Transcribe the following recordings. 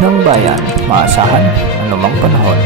ng bayan, maasahan anumang panahon.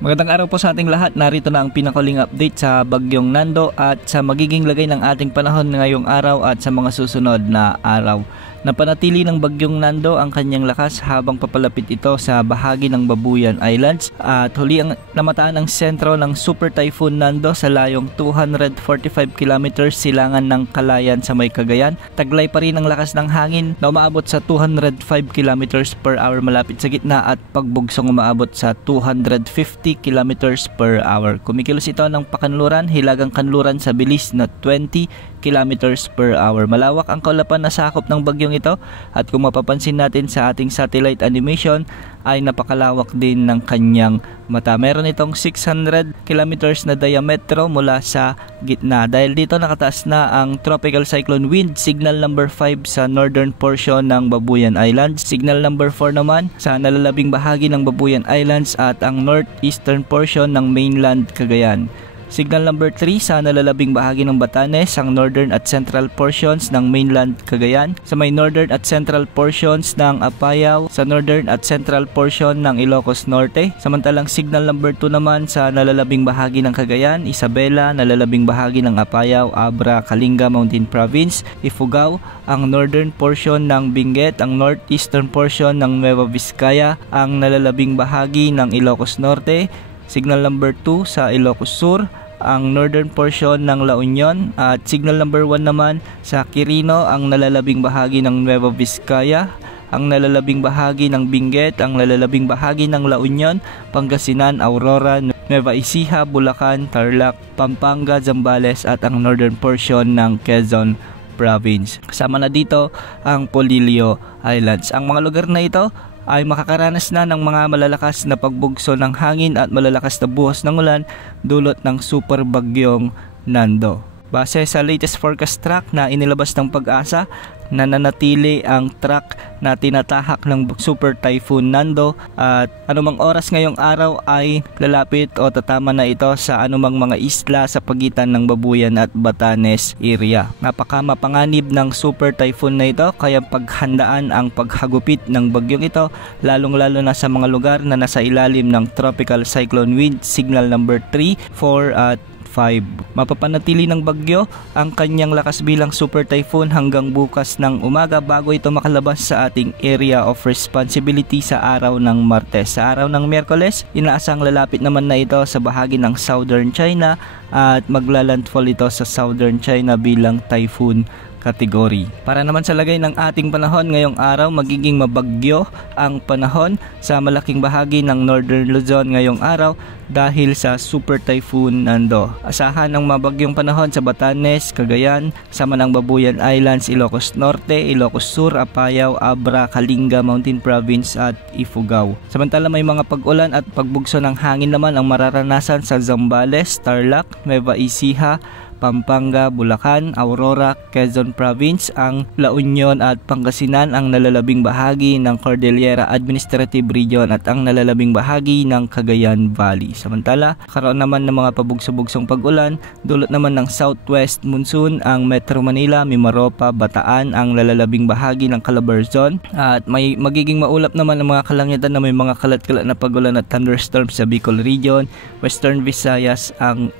Magandang araw po sa ating lahat. Narito na ang pinakaling update sa Bagyong Nando at sa magiging lagay ng ating panahon ngayong araw at sa mga susunod na araw. Napanatili ng Bagyong Nando ang kanyang lakas habang papalapit ito sa bahagi ng Babuyan Islands at huli ang namataan ang sentro ng Super Typhoon Nando sa layong 245 km silangan ng Calayan sa may Cagayan. Taglay pa rin ang lakas ng hangin na umaabot sa 205 km per hour malapit sa gitna at pagbugsong umaabot sa 250 km per hour. Kumikilos ito ng pakanluran, hilagang kanluran sa bilis na 20 km per hour. Malawak ang kaulapan na sakop ng bagyong ito at kung mapapansin natin sa ating satellite animation ay napakalawak din ng kanyang mata. Meron itong 600 kilometers na diametro mula sa gitna. Dahil dito nakataas na ang tropical cyclone wind, signal number 5 sa northern portion ng Babuyan Islands, signal number 4 naman sa nalalabing bahagi ng Babuyan Islands at ang northeastern portion ng mainland Cagayan. Signal number 3 sa nalalabing bahagi ng Batanes, ang northern at central portions ng mainland Cagayan, sa may northern at central portions ng Apayao, sa northern at central portion ng Ilocos Norte. Samantalang signal number 2 naman sa nalalabing bahagi ng Cagayan, Isabela, nalalabing bahagi ng Apayao, Abra, Kalinga Mountain Province, Ifugao, ang northern portion ng Benguet, ang northeastern portion ng Nueva Vizcaya, ang nalalabing bahagi ng Ilocos Norte. Signal number 2 sa Ilocos Sur, ang northern portion ng La Union at signal number 1 naman sa Quirino, ang nalalabing bahagi ng Nueva Vizcaya, ang nalalabing bahagi ng Benguet, ang nalalabing bahagi ng La Union, Pangasinan, Aurora, Nueva Ecija, Bulacan, Tarlac, Pampanga, Zambales at ang northern portion ng Quezon Province. Kasama na dito ang Polillo Islands. Ang mga lugar na ito ay makakaranas na ng mga malalakas na pagbugso ng hangin at malalakas na buhos ng ulan dulot ng super bagyong Nando. Base sa latest forecast track na inilabas ng Pag-asa, nananatili ang track na tinatahak ng Super Typhoon Nando at anumang oras ngayong araw ay lalapit o tatama na ito sa anumang mga isla sa pagitan ng Babuyan at Batanes area. Napakamapanganib ng Super Typhoon na ito kaya paghandaan ang paghagupit ng bagyong ito lalong-lalo na sa mga lugar na nasa ilalim ng Tropical Cyclone Wind signal number 3, 4 at 5. Mapapanatili ng bagyo ang kanyang lakas bilang super typhoon hanggang bukas ng umaga bago ito makalabas sa ating area of responsibility sa araw ng Martes. Sa araw ng Miyerkules, inaasang lalapit naman na ito sa bahagi ng Southern China at maglalandfall ito sa Southern China bilang typhoon category. Para naman sa lagay ng ating panahon ngayong araw, magiging mabagyo ang panahon sa malaking bahagi ng Northern Luzon ngayong araw dahil sa Super Typhoon Nando. Asahan ng mabagyong panahon sa Batanes, Cagayan, sama ng Babuyan Islands, Ilocos Norte, Ilocos Sur, Apayao, Abra, Kalinga Mountain Province at Ifugao. Samantala may mga pag-ulan at pagbugso ng hangin naman ang mararanasan sa Zambales, Tarlac, Nueva Ecija, Pampanga, Bulacan, Aurora, Quezon Province, ang La Union at Pangasinan, ang nalalabing bahagi ng Cordillera Administrative Region at ang nalalabing bahagi ng Cagayan Valley. Samantala, karoon naman ng mga pabugso-bugsong pag-ulan, dulot naman ng Southwest Monsoon ang Metro Manila, Mimaropa, Bataan, ang nalalabing bahagi ng Calabarzon at may magiging maulap naman ng mga kalangitan na may mga kalat-kalat na pag-ulan at thunderstorms sa Bicol Region, Western Visayas, ang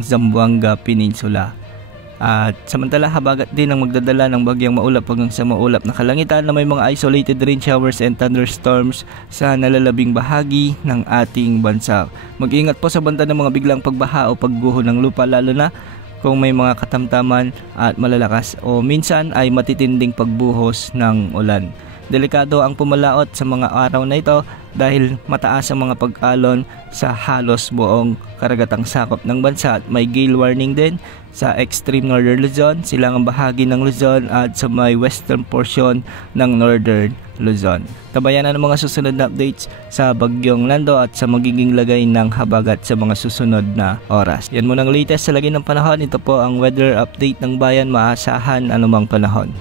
Zamboanga Peninsula. At samantala habagat din ang magdadala ng bagyang maulap hanggang sa maulap na kalangitan na may mga isolated rain showers and thunderstorms sa nalalabing bahagi ng ating bansa. Mag-ingat po sa banta ng mga biglang pagbaha o pagguho ng lupa lalo na kung may mga katamtaman at malalakas o minsan ay matitinding pagbuhos ng ulan. Delikado ang pumalaot sa mga araw na ito dahil mataas ang mga pag-alon sa halos buong karagatang sakop ng bansa at may gale warning din sa extreme northern Luzon, silangang bahagi ng Luzon at sa may western portion ng northern Luzon. Tabayan na ng mga susunod na updates sa Bagyong Nando at sa magiging lagay ng habagat sa mga susunod na oras. Yan muna ang latest sa lagay ng panahon. Ito po ang weather update ng bayan, maasahan anumang panahon.